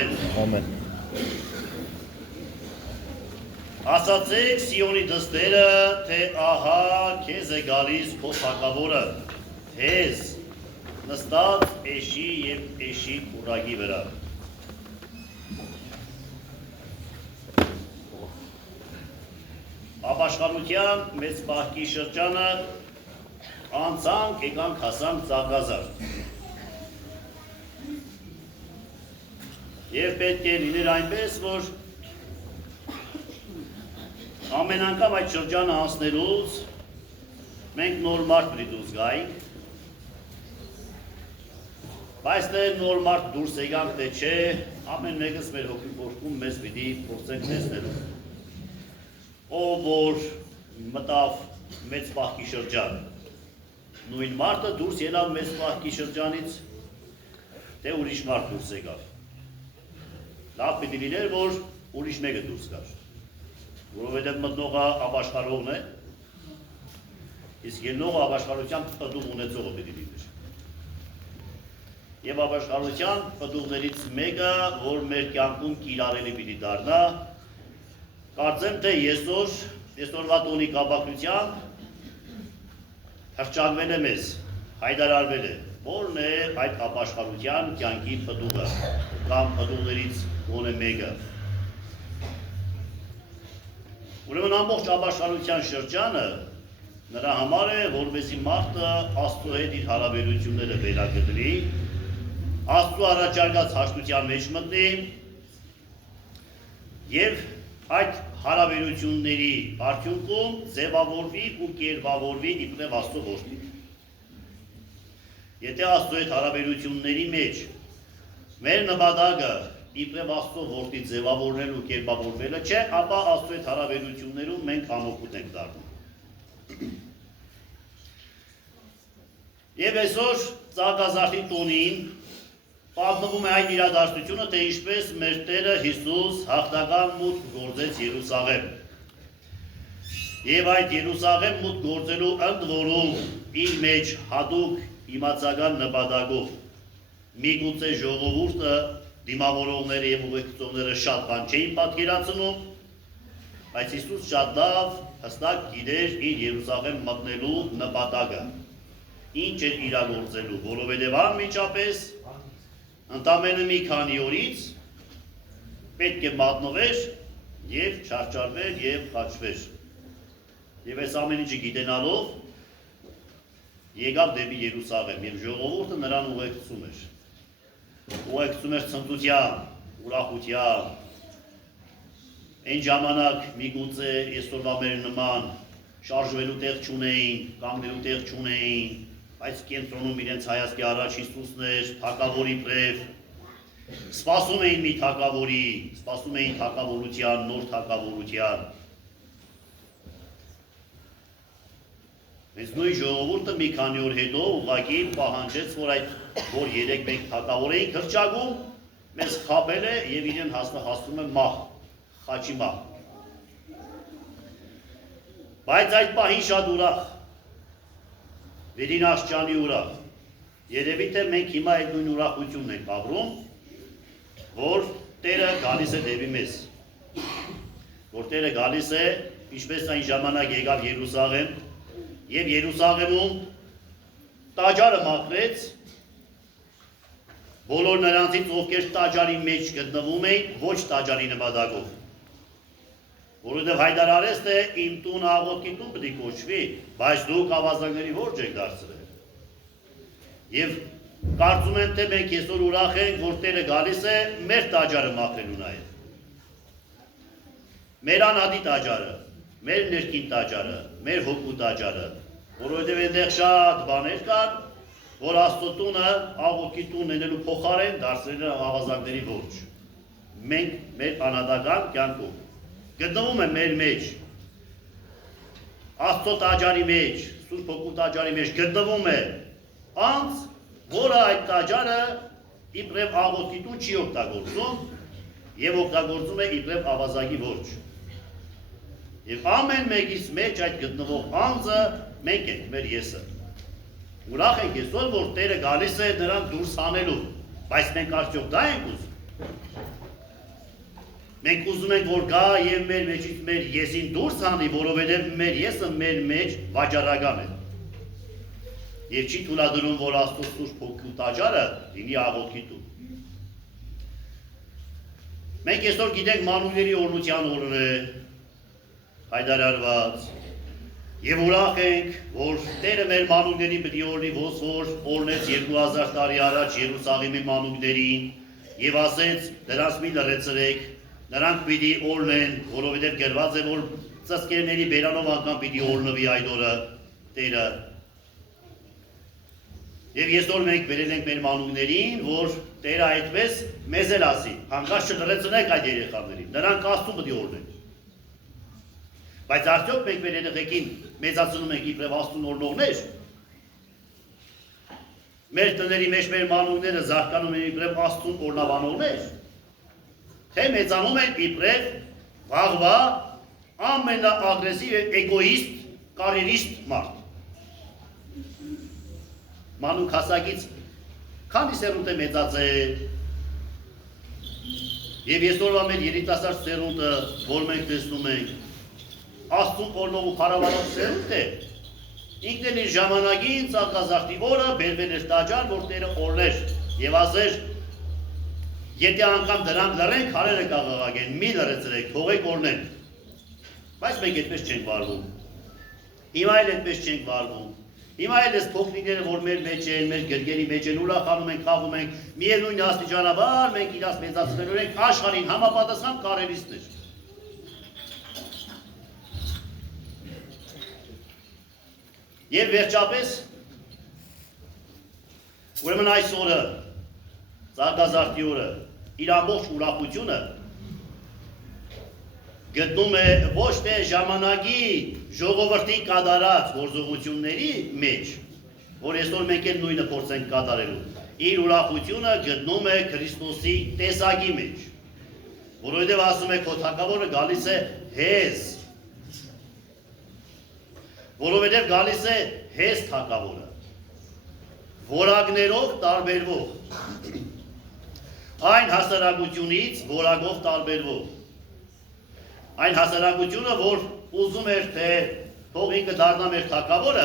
ամեն։ Ամեն։ Ասացեք Սիոնի դստերը, թե ահա քեզ է գալիս քո թագավորը, թեզ նստած էշի և էշի կուրակի վրա։ Ապաշխարության մեծ պահքի շրջանը անցանք, եկանք հասանք Ծաղկազար։ Եվ պետք է լիներ այնպես, որ ամեն անգամ այդ շրջանը անցնելուց մենք նոր մարդ պիտի դուրս գայինք, բայց թե նոր մարդ դուրս եկանք, թե չէ, ամեն մեկս մեր հոգի փոխում մեզ պիտի փորձենք տեսնելու։ Ով որ մտավ մեծ պահքի շրջան, նույն մարդը դուրս ելավ մեծ պահքի շրջանից, թե ուրիշ մարդ դուրս եկավ։ Լավ պիտի լիներ, որ ուրիշ մեկը դուրս գար, որովհետև մտնողը ապաշխարողն է, իսկ ելնողը ապաշխարության պտուղ ունեցողը պիտի լիներ։ Եվ ապաշխարության պտուղներից մեկը, որ մեր կյանքում կիրառելի պիտի դառնա, կարծեմ, թե այսօրվա տոնի կապակցությամբ հրճակվել է մեզ, հայտարարվել է, որն է այդ ապաշխարության կյանքի պտուղը, կամ պտուղներից ոնը մեկը։ Ուրեմն ամբողջ ապաշխարության շրջանը նրա համար է, որպեսզի մարդը Աստծո հետ իր հարաբերությունները վերագրի, Աստծո առաջարկած հաշտության մեջ մտնի և այդ հարաբերությունների արդյունքում ձևավորվի ու կերպավորվի իբրև Աստծո որդին։ Եթե Աստծո հետ հարաբերությունների մեջ մեր նպատակը իբրև Աստծո որդի ձևավորնելու ու կերպավորվելը չէ, ապա Աստծո հետ հարաբերություններում մենք անօգուտ ենք դառնում։ Եվ այսօր Ծաղկազարդի տոնին պատմվում է այն իրադարձությունը, թե ինչպես մեր Տերը Հիսուս հաղթական մուտք գործեց Երուսաղեմ։ Եվ այդ Երուսաղեմ մուտք գործելու ընդ որում իր մեջ հատուկ իմացական նպատակով միգուցե ժողովուրդը, դիմավորողները և ուղեկցողները շատ բան չէին պատկերացնում, բայց Հիսուս շատ լավ հստակ գիտեր իր Երուսաղեմ մտնելու նպատակը, ինչ էր իրագործելու, որովհետև անմիջապես ընդամենը մի քանի օրից պետք է մատնվեր և չարչարվեր և խաչվեր։ Եվ այս ամեն ինչը գիտենալով եկավ դեպի Երուսաղեմ և ժողովուրդը նրան ուղեկցում էր։ Ուղեկցում էր ցնծությամբ, ուրախությամբ։ Այն ժամանակ միգուցե այսօրվա մեր նման շարժվելու տեղ չունեին, կանգնելու տեղ չունեին, բայց կենտրոնում իրենց հայացքի առաջ Հիսուսն էր, թագավորի պրև, սպասում էին մի թագավորի, սպասում էին թագավորության, նոր թագավորության։ Հենց նույն ժողովուրդը մի քանի օր հետո ուղղակի պահանջեց, որ երեք մենք թագավոր էինք հռչակում, մեզ խաբել է և իրեն հասնում է մահ, խաչի մահ։ Բայց այդ պահին շատ ուրախ, վերին աշճանի ուրախ, երևի թե մենք հիմա այդ նույն ուրախությունն ենք ապրում, որ Տերը գալիս է դեպի մեզ, որ Տերը գալիս է, ինչպես այն ժամանակ եկավ Երուսաղեմ, և Երուսաղեմում տաճարը մաքրեց, բոլոր նրանցից, ովքեր տաճարի մեջ գտնվում էին, ոչ տաճարի նպատակով, որովհետև հայտարարեց, թե իմ տունը աղոթքի տուն պիտի կոչվի, բայց դուք ավազակների ո՞րջ եք դարձրել։ Եվ կարծում եմ, թե մենք այսօր ուրախ ենք, որ Տերը գալիս է մեր տաճարը մաքրելու նաև։ Մեր անհատի տաճարը, մեր ներքին տաճարը, մեր հոգու տաճարը, որովհետև այնտեղ շատ բաներ կան, որ Աստծո տունը աղոթքի տուն լինելու փոխարեն դարձրել է ավազակների որջը։ Մենք մեր անհատական կյանքում գտնվում է մեր մեջ, Աստծո տաճարի մեջ, Սուրբ Հոգու տաճարի մեջ գտնվում է անձ, որը այդ տաճարը իբրև աղոթքի տուն չի օգտագործում և օգտագործում է իբրև ավազակի որջ։ Եվ ամեն մեկից մեջ այդ գտնվող անձը մենք ենք, մեր եսը։ Ուրախ ենք այսօր, որ Տերը գալիս է նրան դուրս հանելու, բայց մենք արդյոք դա ենք ուզում։ Մենք ուզում ենք որ գա եւ մեր մեջից մեր եսին դուրս հանի, որովհետեւ մեր եսը մեր մեջ վաճառական է։ Եվ չի թույլատրում, որ Աստծո Սուրբ Հոգու տաճարը լինի աղոթքի տուն։ Մենք այսօր գիտենք մանուկների օրհնության օրն է հայտարարված եւ ուրախ ենք, որ Տերը մեր մանուկներին պիտի օրհնի, ոնց որ օրհնեց 2000 տարի առաջ Երուսաղեմի մանուկներին եւ ասեց դրանց մի լրացրեք, նրանք պիտի օրհնեն, որովհետեւ գրված է որ ծածկերների բերանով անգամ պիտի օրհնվի այդ օրը Տերը։ Եվ այսօր մենք վերել ենք մեր մանուկներին, որ Տերը այդպես մեզ էլ ասի, հանգած չլրացնեք այդ երեխաներին, նրանք Աստծուն պիտի օրհնեն։ Բայց արդյոք մենք մեր երեխեքին մեծացնում ենք իբրև Աստծուն օրհնողներ։ Մեր տների մեջ մեր մանուկները զարգանում են իբրև Աստծուն օրհնաբանողներ, թե մեծանում են իբրև վաղվա ամենաագրեսիվ եւ էգոիստ, կարիերիստ մարդ։ Մանուկ հասակից քանի սերունդ է մեծացել եւ այսօրվա մեր երիտասարդ սերունդը, որ մենք տեսնում ենք, Աստծուն օրհնող ու փառաբանող սերունդ է, ինքն էլ իր ժամանակին ցանկազարդի օրը բերվել էր տաճար, որ Տերը օրհներ եւ ասեր, եթե անգամ դրանք լռեն, քարերը կաղաղակեն, մի լրացրեք, թողեք օրհնեն։ Բայց մենք այդպես չենք վարվում։ Հիմա էլ այդպես չենք վարվում։ Հիմա էլ այս փոքրիկները, որ մեր մեջ են, մեր գրգերի մեջ են, ուրախանում ենք, խաղում ենք, միևնույն աստիճանաբար մենք իրաց մեծացնելու ենք աշխարհին համապատասխան կարիերիստներ։ Եվ վերջապես, ուրեմն այս օրը, Զարգազարդի օրը, իր ամբողջ ուրախությունը գտնում է ոչ թե ժամանակի ժողովրդի կատարած գործողությունների մեջ, որ այսօր մենք էլ նույնը փորձենք կատարելու, իր ուրախությունը գտնում է Քրիստոսի տեսակի մեջ, որովհետև ասում է քո թագավորը գալիս է հեզ, որովհետև գալիս է հեզ թագավորը, որակներով տարբերվող, այն հասարակությունից որակով տարբերվող, այն հասարակությունը, որ ուզում էր, թե թող ինքը դառնա մեր թագավորը,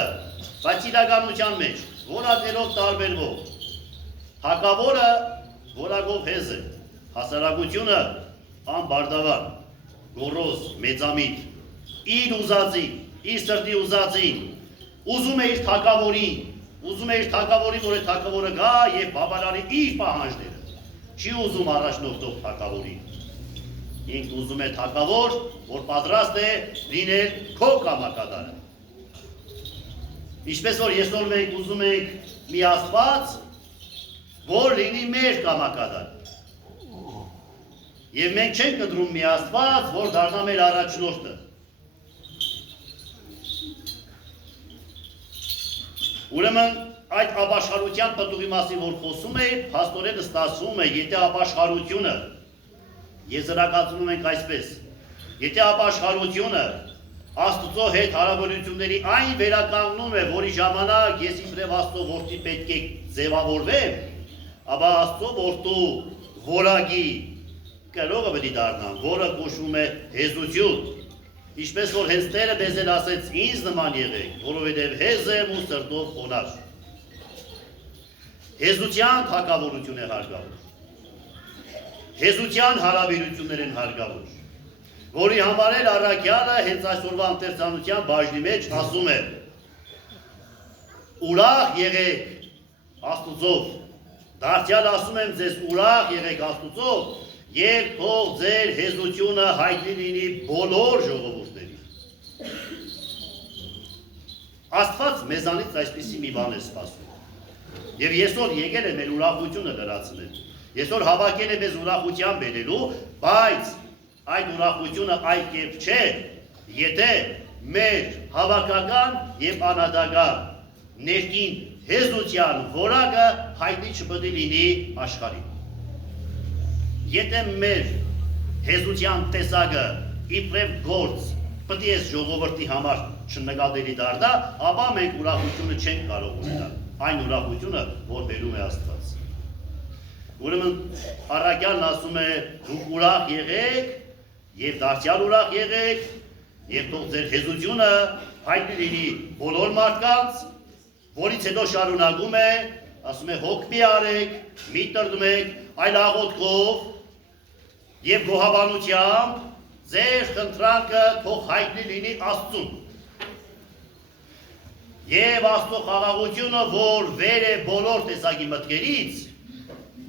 բայց իրականության մեջ որակներով տարբերվող, թագավորը որակով հեզ է, հասարակությունը անբարդավան, գոռոզ, մեծամիտ, իր ուզածին, իր սրտի ուզածին, ուզում է իր թագավորին, որ այդ թագավորը գա եւ բավարարի իր պահանջները, չի ուզում առաջնորդող թագավորին։ Ինք ուզում է թագավոր, որ պատրաստ է լինել քո կամակատարը։ Ինչպես որ այսօր մենք ուզում ենք մի Աստված, որ լինի մեր կամակատարը։ Եվ մենք չենք կտրում մի Աստված, որ դառնա մեր առաջնորդը։ Ուրեմն այդ ապաշխարության պտուղի մասին, որ խոսում է, փաստորեն ստացվում է, եթե ապաշխարությունը եզրակացնում ենք այսպես, եթե ապաշխարությունը Աստծո հետ հարաբերությունների այն վերականգնում է, որի ժամանակ ես իբրև Աստծո որդի պետք է ձևավորվեմ, ապա Աստծո որդու որակի կրողը պետք է դառնամ, որը կոչվում է հեզություն, ինչպես որ հենց Տերը մեզ էլ ասեց ինձ նման եղեք, որովհետև հեզ եմ ու սրտով խոնարհ։ Հեզության թագավորություն է հարկավոր։ Հեզության հարաբերություններ են հարկավոր, որի համար էլ առաքյալը հենց այսօրվա ընթերցանության բաժնի մեջ ասում է. ուրախ եղեք Աստուծով, դարձյալ ասում եմ ձեզ ուրախ եղեք Աստուծով եւ թող ձեր հեզությունը հայտնի լինի բոլոր ժողովուրդներին։ Աստված մեզանից այսպիսի մի բան է սպասում։ Եվ այսօր եկել է մեր ուրախությունը լրացնել։ Այսօր հավաքել է մեզ ուրախության բերելու, բայց այդ ուրախությունը այդ կերպ չէ, եթե մեր հավաքական եւ անհատական ներքին հեզության որակը հայտնի չպետք է լինի աշխարհին։ Եթե մեր հեզության տեսակը իբրև գործ պետք է ժողովրդի համար չնկատելի դառնա, ապա մենք ուրախությունը չենք կարող ունենալ, այն ուրախությունը, որ բերում է Աստված։ Ուրեմն առաքյալն ասում է դուք ուրախ եղեք եւ դարձյալ ուրախ եղեք եւ թող ձեր հեզությունը հայտնի լինի բոլոր մարդկանց, որից հետո շարունակում է, ասում է հոգ մի արեք, մի տրդմեք, այլ աղոթքով եւ գոհաբանությամբ ձեր խնդրանքը թող հայտնի լինի Աստծուն։ Եվ Աստծո խաղաղությունը, որ վեր է բոլոր տեսակի մտքերից,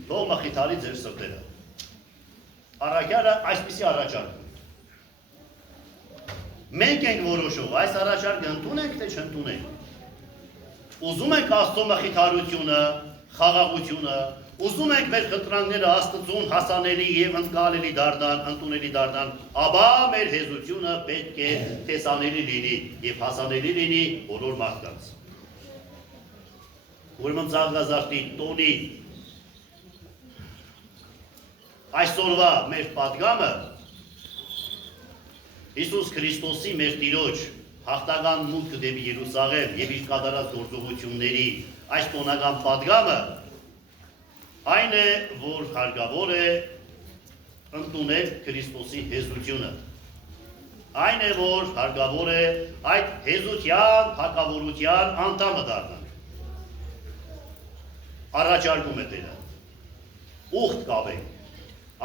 թող մխիթարի ձեր սրտերը։ Առաքյալը այսպիսի առաջարկ։ Մենք ենք որոշող, այս առաջարկը ընդունենք, թե չընդունենք։ Ուզում ենք Աստծո մխիթարությունը, խաղաղությունը, ուզում ենք մեր խնդրանքները Աստծուն հասանելի եւ ընկալելի դառնան, ընդունելի դառնան, ապա մեր հեզությունը պետք է տեսանելի լինի եւ հասանելի լինի բոլոր մարդկանց։ Ուրեմն Զանգազարդի տոնի այսօրվա մեր պատգամը Հիսուս Քրիստոսի մեր Տիրոջ հաղթական մուտքը դեպի Երուսաղեմ եւ իր կատարած գործողությունների այս տոնական պատգամը այն է, որ հարկավոր է ընդունել Քրիստոսի հեզությունը։ Այն է, որ հարկավոր է այդ հեզության, հակավորության անդամը դառնալ։ Առաջարկում է Տերը։ Ուխտ կապենք։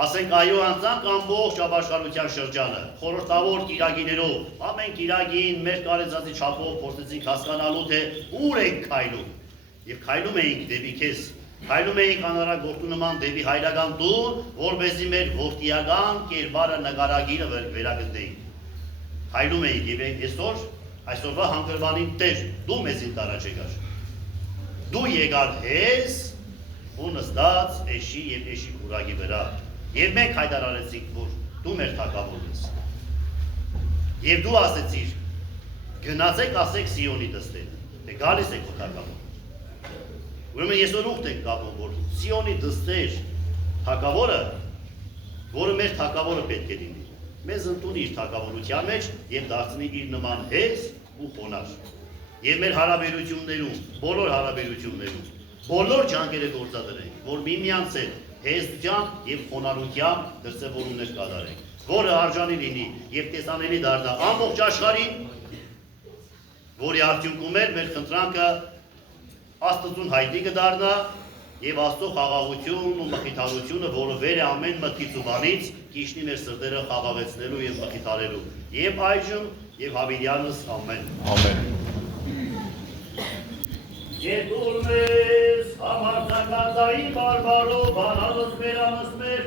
Ասենք այո անձանք ամբողջ ապաշխարության շրջանը, խորհրդավոր կիրագիներով, ամեն կիրագին մեր կարեցածի չափով փորձեցինք հասկանալու, թե ուր ենք քայլում, եւ քայլում էինք դեպի քեզ, քայլում էինք անարագործու նման դեպի հայրական տուն, որպեսզի մեր որդիական կերպարը նկարագիրը վերագտնեինք։ Քայլում էինք եւ այսօրվա հանգրվանին Տեր, դու մեզին տարած եկար։ Դու եկար հեզ ու նստած էշի եւ էշի քուրագի վրա։ Եվ մենք հայտարարեցինք, որ դու մեր թագավորն ես։ Եվ դու ասեցիր, գնացեք ասեք Սիոնի դստեր, թե գալիս եք քո թագավոր։ Ուրեմն այսօր ուխտ ենք կապում, որ Սիոնի դստեր թագավորը, որը մեր թագավորը պետք է լինի, մեզ ընդունի իր թագավորության մեջ եւ դարձնի իր նման հեզ ու խոնար։ Եվ մեր հարաբերություններում, բոլոր հարաբերություններում, բոլոր ջանքերը գործադրենք, որ միմյանց հետ հեզությամբ եւ խոնարհությամբ դրսևորումներ կատարենք, որը արժանի լինի եւ տեսանելի դառնա ամբողջ աշխարհին, որի արդյունքում մեր խնդրանքը Աստծուն հայտնի կդառնա եւ Աստծո խաղաղությունն ու մխիթարությունը, որը վեր է ամեն մտքից ու բանից, կիջնի մեր սրտերը խաղաղեցնելու եւ մխիթարելու։ Եվ այժմ եւ հավիտյանս ամեն։ Ամեն։ Եթուր մեզ համարձակազայի բարբարով, բանալս մեր